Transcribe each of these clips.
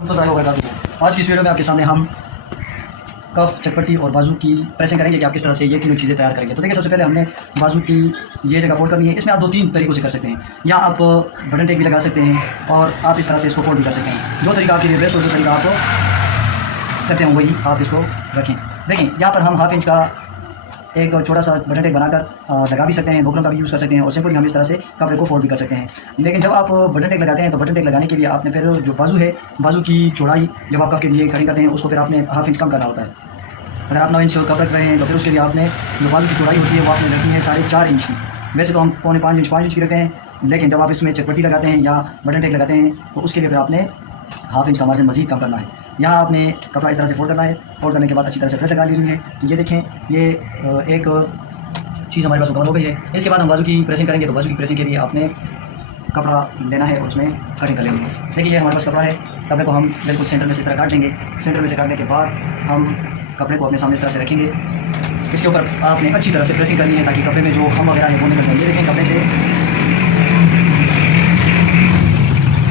तो आज की इस वीडियो में आपके सामने हम कफ, चटपटी और बाजू की प्रेसिंग करेंगे कि आप किस तरह से ये तीनों चीज़ें तैयार करेंगे। तो देखिए, सबसे पहले हमने बाजू की ये जगह फोल्ड करनी है। इसमें आप 2-3 तरीक़ों से कर सकते हैं। या आप बटन टेक भी लगा सकते हैं और आप इस तरह से इसको फोल्ड भी कर सकते हैं। जो तरीका आपके लिए बेस्ट हो, जो तरीका आप करते हैं वही आप इसको रखें। देखिए, यहाँ पर हम हाफ इंच का एक छोटा सा बटन टेक बनाकर लगा भी सकते हैं, बुकरम का भी यूज़ कर सकते हैं और सिंपली हम इस तरह से कपड़े को फोल्ड भी कर सकते हैं। लेकिन जब आप बटन टेक लगाते हैं तो बटन टेक लगाने के लिए आपने फिर जो बाजू है, बाजू की चौड़ाई जब आप कफ के लिए कटिंग करते हैं उसको फिर आपने हाफ इंच कम करना होता है। अगर आप 9 इंच कफ रख रहे हैं तो फिर उसके लिए आपने जो बाजू की चौड़ाई होती है वो आपने रखनी है 4.5 इंच की। वैसे तो हम 4.5 इंच की रखते हैं, लेकिन जब आप इसमें चटपटी लगाते हैं या बटन टेक लगाते हैं तो उसके लिए फिर आपने हाफ इंच का मार्जिन मज़ीद कम करना है। यहाँ आपने कपड़ा इस तरह से फोल्ड करना है। फोल्ड करने के बाद अच्छी तरह से प्रेस लगा लेनी है। तो ये देखें, ये एक चीज़ हमारे पास मुकम्मल हो गई है। इसके बाद हम बाजू की प्रेसिंग करेंगे। तो बाजू की प्रेसिंग के लिए आपने कपड़ा लेना है और उसमें कटिंग कर लेनी है। देखिए, ये हमारे पास कपड़ा है। कपड़े को हम बिल्कुल सेंटर में से इस तरह काट देंगे। सेंटर में से काटने के बाद हम कपड़े को अपने सामने इस तरह से रखेंगे। इसके ऊपर आपने अच्छी तरह से प्रेसिंग करनी है ताकि कपड़े में जो हम वगैरह है वो निकल जाए। ये देखें, कपड़े से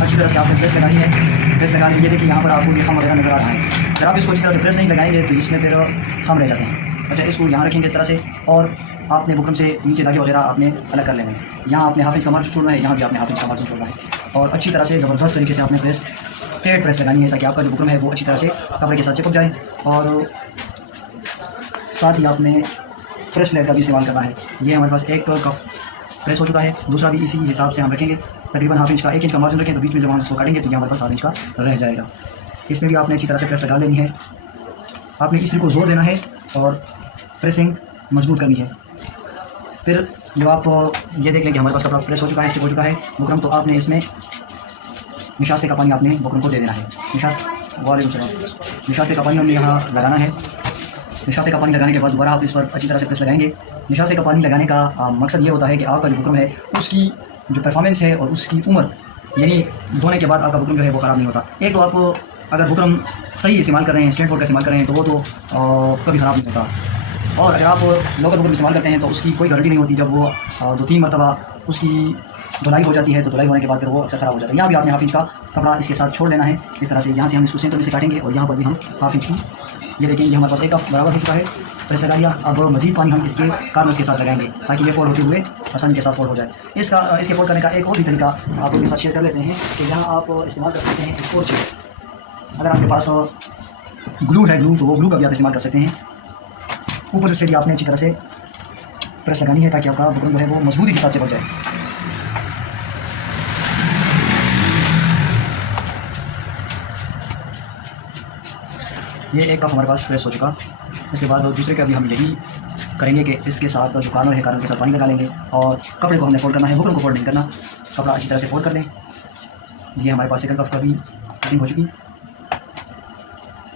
अच्छी तरह से आपने प्रेस लगानी है। प्रेस लगाने के लिए देखिए, यहाँ पर आपको ये खम वगैरह नज़र आ रहा है। अगर आप इसको अच्छी तरह से प्रेस नहीं लगाएंगे तो इसमें फिर खम रह जाते हैं। अच्छा, इसको यहाँ रखेंगे इस तरह से और आपने बुकरम से नीचे धागे वगैरह आपने अलग कर लेने हैं। यहाँ आपने हाफ इंच का मार्जिन छोड़ना है, यहाँ भी आपने हाफ इंच का मार्जिन छोड़ना है और अच्छी तरह से ज़बरदस्त तरीके से आपने टेढ़ प्रेस लगानी है ताकि आपका जो बुकरम है वो अच्छी तरह से कपड़े के साथ चिपक जाए। और साथ ही आपने प्रेस प्लेट का भी इस्तेमाल करना है। ये हमारे पास एक कप प्रेस हो चुका है, दूसरा भी इसी हिसाब से हम रखेंगे। तकरीबन हाफ इंच का 1 इंच का मार्जिन रखें तो बीच में जब हम इसको काटेंगे तो ये हमारे पास हाफ इंच का रह जाएगा। इसमें भी आपने अच्छी तरह से प्रेस लगा लेनी है। आपने इस को जोर देना है और प्रेसिंग मजबूत करनी है। फिर जब आप ये देख लें कि हमारे पास कपड़ा प्रेस हो चुका है, स्टिक हो चुका है बुकरम, तो आपने इसमें निशास्ते का पानी आपने बुकरम को दे देना है। निशास्ते का पानी हमने यहाँ लगाना है। निशास्ते का पानी लगाने के बाद दोबारा आप इस पर अच्छी तरह से प्रेस लगाएंगे। निशास्ते का पानी लगाने का मकसद ये होता है कि आपका जो बुकरम है उसकी जो परफॉर्मेंस है और उसकी उम्र, यानी धोने के बाद आपका बुकरम जो है वो ख़राब नहीं होता। एक तो आप अगर बुकरम सही इस्तेमाल कर रहे हैं, स्ट्रेट फोल्ड का इस्तेमाल कर रहे हैं तो वो तो कभी ख़राब नहीं होता। और अगर आप लोकल बुकरम इस्तेमाल करते हैं तो उसकी कोई गारंटी नहीं होती। जब वो 2-3 मरतबा उसकी धुलाई हो जाती है तो धुलाई होने के बाद फिर वो अक्सर ख़राब हो जाता है। यहाँ भी आपने हाफ इंच का कपड़ा इसके साथ छोड़ लेना है इस तरह से। यहाँ से हम इसको सेंटर में से काटेंगे और यहाँ पर भी हम हाफ इंच की, ये देखेंगे हमारे पास एक कप बराबर हो चुका है। प्रेस लगा लिया। अब मज़ीद पानी हम इसके कार्नर्स के साथ लगाएंगे ताकि ये फोल्ड होते हुए आसानी के साथ फोल्ड हो जाए। इसके फोल्ड करने का एक और भी तरीका आप लोगों के साथ शेयर कर लेते हैं कि यहाँ आप इस्तेमाल कर सकते हैं एक और चीज़। अगर आपके पास ग्लू है, ग्लू, तो वो ग्लू का भी आप इस्तेमाल कर सकते हैं। ऊपर से भी आपने अच्छी तरह से प्रेस लगानी है ताकि आपका बुकरम जो है वो मजबूती के साथ चिपक जाए। ये एक कप हमारे पास प्रेस हो चुका। इसके बाद दूसरे का भी हम यही करेंगे कि इसके साथ जो कार्नर है, कार्नर के साथ पानी लगा लेंगे और कपड़े को हमने फोल्ड करना है, बुकरम को फोल्ड नहीं करना। कपड़ा अच्छी तरह से फोल्ड कर लें। ये हमारे पास सेकंड कप का भी प्रेसिंग हो चुकी।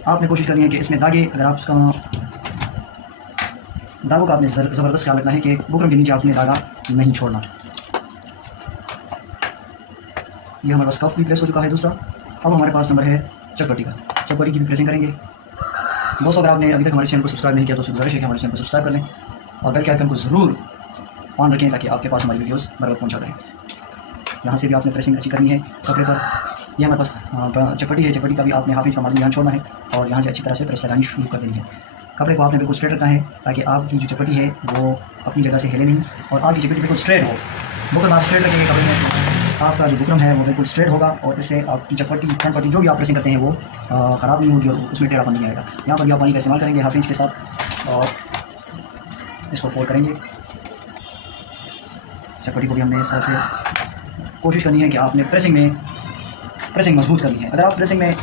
आपने कोशिश करनी है कि इसमें दागे, अगर आप दागों का आपने ज़बरदस्त ख्याल रखना है कि बुकरम के नीचे आपने दागा नहीं छोड़ना। ये हमारे पास कफ भी प्रेस हो चुका है दूसरा। अब हमारे पास नंबर है चटपटी का। चटपटी की भी प्रेसिंग करेंगे। दोस्तों, अगर आपने अभी तक हमारे चैनल को सब्सक्राइब नहीं किया तो गुजारिश है कि हमारे चैनल को सब्सक्राइब कर लें और बेल के आइकन को ज़रूर ऑन रखें ताकि आपके पास हमारी वीडियोस बराबर पहुंचा रहें। यहाँ से भी आपने प्रेसिंग अच्छी करनी है कपड़े पर। ये हमारे पास चटपटी है। चटपटी का भी आपने हाफ इंच का मार्जिन यहाँ छोड़ना है और यहाँ से अच्छी तरह से प्रेस लगानी शुरू कर देनी है। कपड़े को आपने बिल्कुल स्ट्रेट रखना है ताकि आपकी जो चटपटी है वो अपनी जगह से हिले नहीं और आपकी चटपटी बिल्कुल स्ट्रेट हो। बुकरम आप स्ट्रेट रखेंगे कपड़े में, आपका जो बुकरम है वो बिल्कुल स्ट्रेट होगा और इससे आपकी चटपटी, फ्रंट पट्टी जो भी आप प्रेसिंग करते हैं वो ख़राब नहीं होगी और उसमें टेढ़ापन नहीं आएगा। यहाँ पर भी आप पानी का इस्तेमाल करेंगे हाफ इंच के साथ और इसको फोल्ड करेंगे। चटपटी को भी हमने इस तरह से कोशिश करनी है कि आपने प्रेसिंग मजबूत करनी है। अगर आप प्रेसिंग में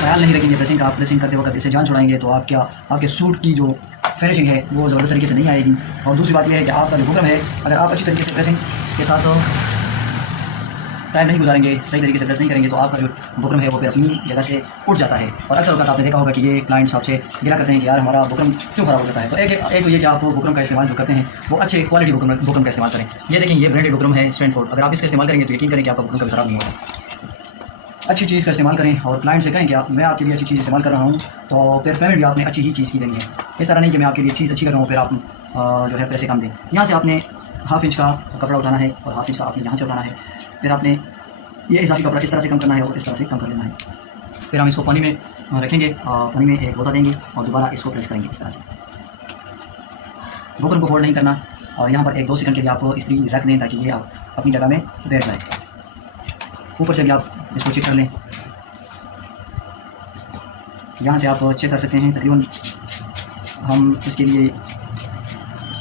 ख्याल नहीं रखेंगे प्रेसिंग का, आप प्रेसिंग करते वक्त इसे जान छुड़ाएंगे तो आपके सूट की जो फिनिशिंग है वो ज़बरदस्त तरीके से नहीं आएगी। और दूसरी बात यह है कि आपका जो बुकरम है, अगर आप अच्छी तरीके से प्रेसिंग के साथ टाइम नहीं गुजारेंगे, सही तरीके से प्रेस नहीं करेंगे तो आपका जो बुकरम है वो फिर अपनी जगह से उठ जाता है। और अक्सर वक्त आपने देखा होगा कि ये क्लाइंट्स आपसे गिला करते हैं कि यार हमारा बुकरम क्यों ख़राब हो जाता है। तो एक तो ये कि आप बुकरम का इस्तेमाल जो करते हैं वो अच्छे क्वालिटी बुकरम का इस्तेमाल करें। ये देखें, ये ब्रांडेड बुकरम है स्ट्रेट फोल्ड। अगर आप इसका इस्तेमाल करेंगे तो यकीन करें कि आपका बुकरम कभी ख़राब नहीं होगा। अच्छी चीज़ का इस्तेमाल करें और क्लाइंट से कहें कि मैं आपके लिए अच्छी चीज़ इस्तेमाल कर रहा हूँ तो फिर पेमेंट भी आपने अच्छी ही चीज़ की देनी है। इस तरह नहीं कि मैं आपके लिए चीज़ अच्छी कर रहा हूँ फिर आप जो है पैसे कम दें। यहाँ से आपने हाफ इंच का कपड़ा उठाना है और हाफ इंच का आपने यहाँ से उठाना है। फिर आपने ये इजाफी कपड़ा इस तरह से कम करना है और इस तरह से कम कर लेना है। फिर हम इसको पानी में रखेंगे, पानी में एक गोता देंगे और दोबारा इसको प्रेस करेंगे इस तरह से। बुकरम को फोल्ड नहीं करना और यहाँ पर 1-2 सेकंड के लिए आप इस्त्री रख दें ताकि ये आप अपनी जगह में बैठ जाए। ऊपर से भी आप इसको चेक कर लें, यहाँ से आप चेक कर सकते हैं। तकरीबन हम इसके लिए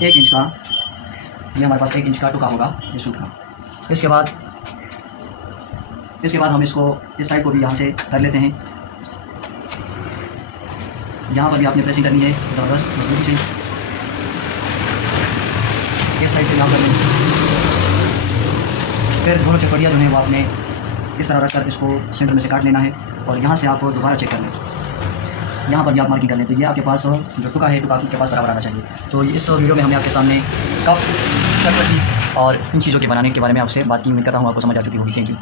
1 इंच का, ये हमारे पास 1 इंच का टुका होगा इस सूट का। इसके बाद हम इसको इस साइड को भी यहाँ से कर लेते हैं। यहाँ पर भी आपने प्रेसिंग करनी है ज़बरदस्त मजबूती से, इस साइड से यहाँ कर लें। फिर दोनों चपटियाँ जो हैं वो आपने इस तरह रखकर इसको सेंटर में से काट लेना है और यहाँ से आपको दोबारा चेक कर लें। यहाँ पर भी आप मार्किंग कर लें तो ये आपके पास जो टुका है टुका आपके पास बराबर आना चाहिए। तो इस वीडियो में हमने आपके सामने कप, चटपटी और इन चीज़ों के बनाने के बारे में आपसे बात की। उम्मीद करता हूँ आपको समझ आ चुकी होगी। Thank you.